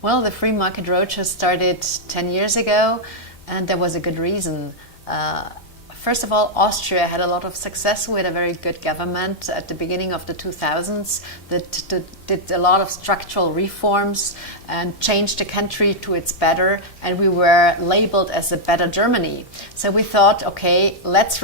Well, the Free Market Roadshow started 10 years ago, and there was a good reason. First of all, Austria had a lot of success. We had a very good government at the beginning of the 2000s that did a lot of structural reforms and changed the country to its better, and we were labeled as a better Germany. So we thought, okay, let's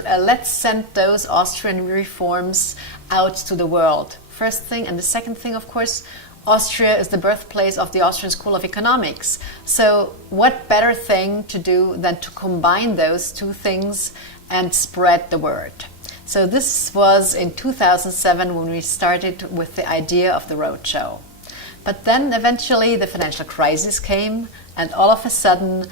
send those Austrian reforms out to the world. First thing, and the second thing, of course, Austria is the birthplace of the Austrian School of Economics. So what better thing to do than to combine those two things and spread the word? So this was in 2007 when we started with the idea of the roadshow. But then eventually the financial crisis came, and all of a sudden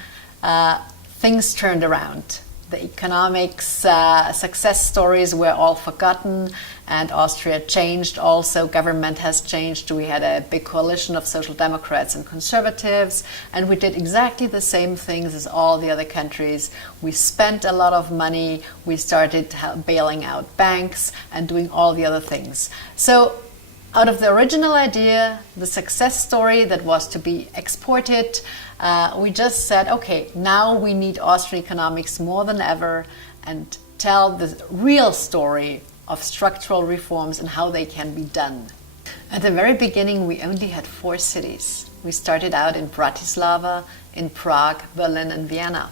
things turned around. The economics success stories were all forgotten, and Austria changed. Also, government has changed. We had a big coalition of social democrats and conservatives, and we did exactly the same things as all the other countries. We spent a lot of money. We started bailing out banks and doing all the other things. So out of the original idea, the success story that was to be exported, we just said, okay, now we need Austrian economics more than ever and tell the real story of structural reforms and how they can be done. At the very beginning, we only had 4 cities. We started out in Bratislava, in Prague, Berlin, and Vienna.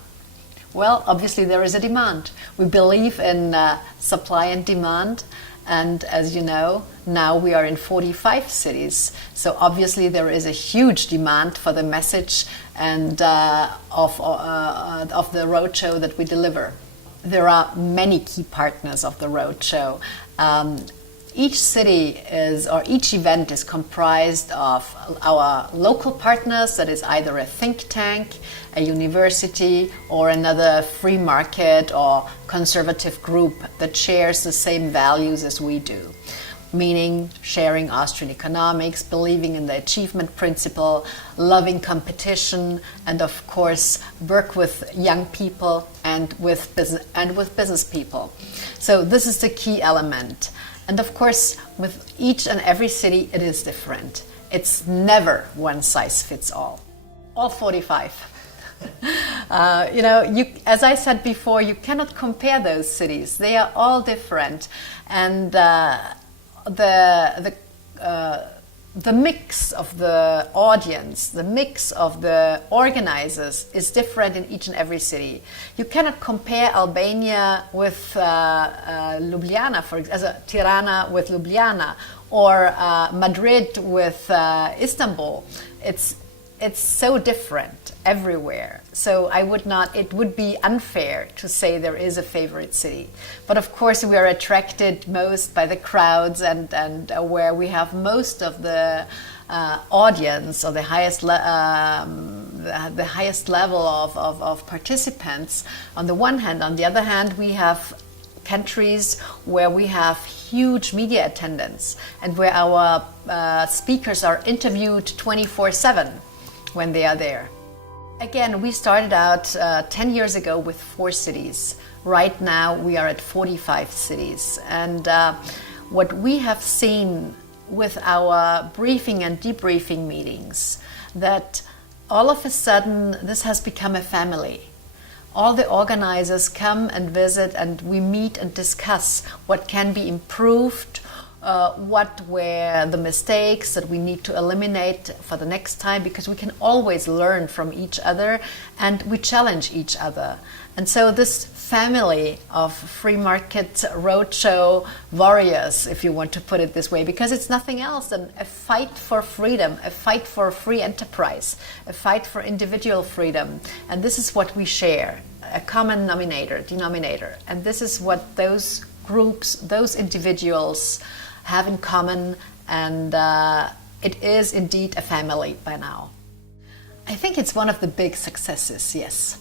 Well, obviously there is a demand. We believe in supply and demand. And as you know, now we are in 45 cities. So obviously there is a huge demand for the message and of the roadshow that we deliver. There are many key partners of the roadshow. Each city or each event is comprised of our local partners, that is either a think tank, a university, or another free market or conservative group that shares the same values as we do. Meaning sharing Austrian economics, believing in the achievement principle, loving competition, and of course work with young people and with business people. So this is the key element. And of course, with each and every city, it is different. It's never one size fits all. All 45. As I said before, you cannot compare those cities. They are all different, and the mix of the audience, the mix of the organizers is different in each and every city. You cannot compare Albania with Ljubljana, Tirana with Ljubljana, or Madrid with Istanbul. It's so different everywhere. So it would be unfair to say there is a favorite city. But of course we are attracted most by the crowds and where we have most of the audience or the highest level of participants on the one hand. On the other hand, we have countries where we have huge media attendance and where our speakers are interviewed 24/7 when they are there. Again, we started out 10 years ago with 4 cities. Right now we are at 45 cities. And what we have seen with our briefing and debriefing meetings, that all of a sudden this has become a family. All the organizers come and visit, and we meet and discuss what can be improved, what were the mistakes that we need to eliminate for the next time, because we can always learn from each other and we challenge each other. And so this family of free market roadshow warriors, if you want to put it this way, because it's nothing else than a fight for freedom, a fight for free enterprise, a fight for individual freedom. And this is what we share, a common denominator. And this is what those groups, those individuals have in common, and it is indeed a family by now. I think it's one of the big successes, yes.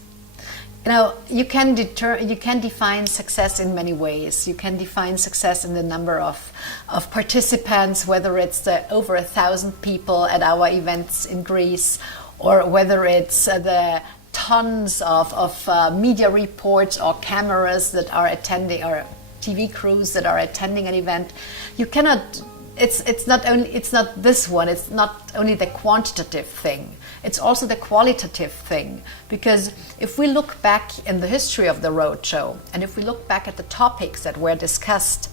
You know, you can define success in many ways. You can define success in the number of participants, whether it's the over 1,000 people at our events in Greece, or whether it's the tons of media reports or cameras that are attending, or TV crews that are attending an event. You cannot it's not this one. It's not only the quantitative thing. It's also the qualitative thing. Because if we look back in the history of the roadshow, and if we look back at the topics that were discussed,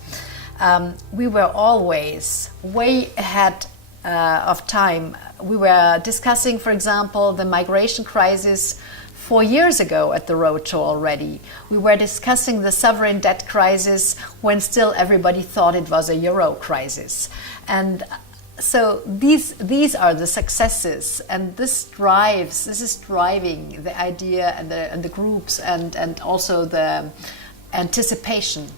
we were always way ahead of time. We were discussing, for example, the migration crisis 4 years ago at the roadshow already. We were discussing the sovereign debt crisis when still everybody thought it was a euro crisis. And so these are the successes, and this is driving the idea and the groups and also the anticipation.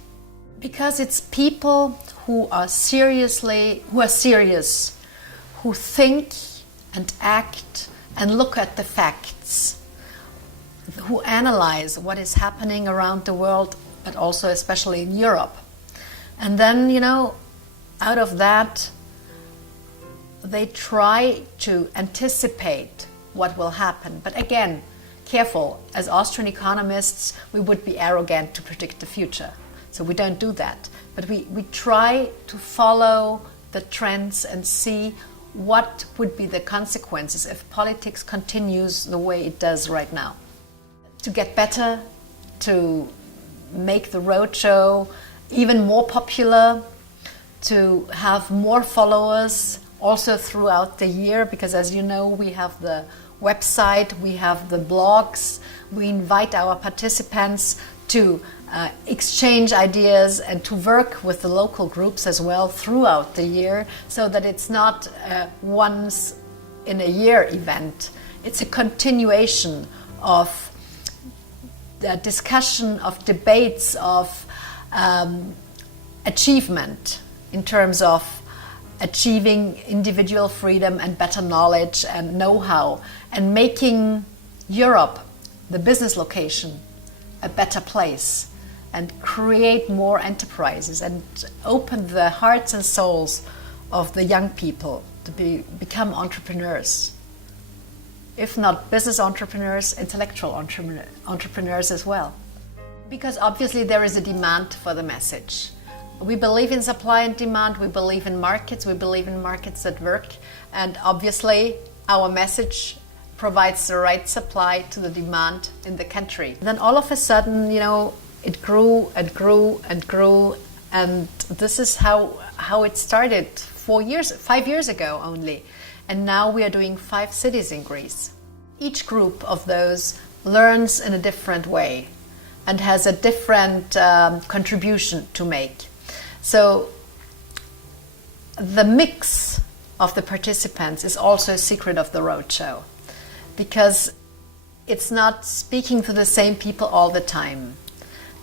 Because it's people who are serious, who think and act and look at the facts, who analyze what is happening around the world, but also especially in Europe. And then, out of that, they try to anticipate what will happen. But again, careful, as Austrian economists, we would be arrogant to predict the future. So we don't do that. But we try to follow the trends and see what would be the consequences if politics continues the way it does right now. To get better, to make the roadshow even more popular, to have more followers also throughout the year, because as you know, we have the website, we have the blogs, we invite our participants to exchange ideas and to work with the local groups as well throughout the year, so that it's not a once in a year event. It's a continuation of the discussion, of debates, of achievement in terms of achieving individual freedom and better knowledge and know-how, and making Europe, the business location, a better place, and create more enterprises and open the hearts and souls of the young people to become entrepreneurs. If not business entrepreneurs, intellectual entrepreneurs as well. Because obviously there is a demand for the message. We believe in supply and demand, we believe in markets that work, and obviously our message provides the right supply to the demand in the country. Then all of a sudden, it grew and grew and grew, and this is how it started 5 years ago only. And now we are doing 5 cities in Greece. Each group of those learns in a different way and has a different contribution to make. So the mix of the participants is also a secret of the roadshow, because it's not speaking to the same people all the time.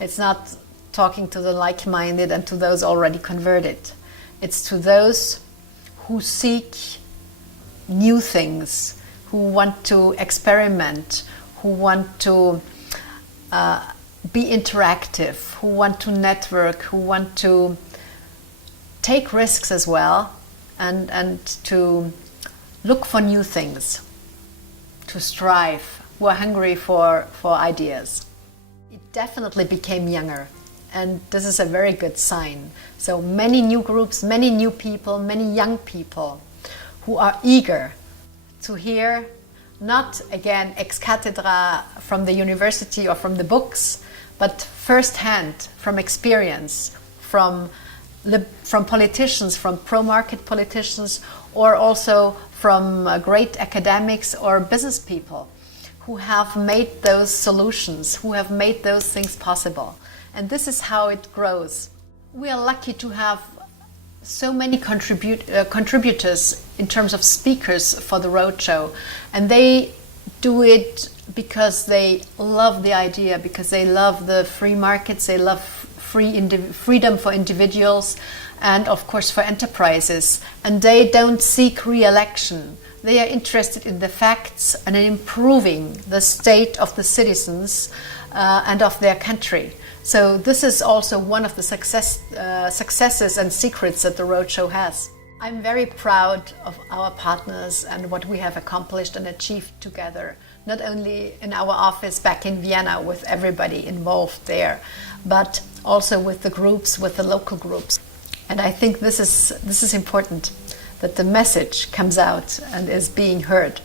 It's not talking to the like-minded and to those already converted. It's to those who seek new things, who want to experiment, who want to be interactive, who want to network, who want to take risks as well, and to look for new things, to strive, who are hungry for ideas. It definitely became younger, and this is a very good sign. So many new groups, many new people, many young people who are eager to hear, not again ex cathedra from the university or from the books, but first-hand, from experience, from politicians, from pro-market politicians, or also from great academics or business people who have made those solutions, who have made those things possible. And this is how it grows. We are lucky to have so many contributors in terms of speakers for the roadshow, and they do it because they love the idea, because they love the free markets, they love freedom for individuals and of course for enterprises, and they don't seek re-election. They are interested in the facts and in improving the state of the citizens and of their country. So this is also one of the successes and secrets that the roadshow has. I'm very proud of our partners and what we have accomplished and achieved together, not only in our office back in Vienna with everybody involved there, but also with the groups, with the local groups. And I think this is important, that the message comes out and is being heard.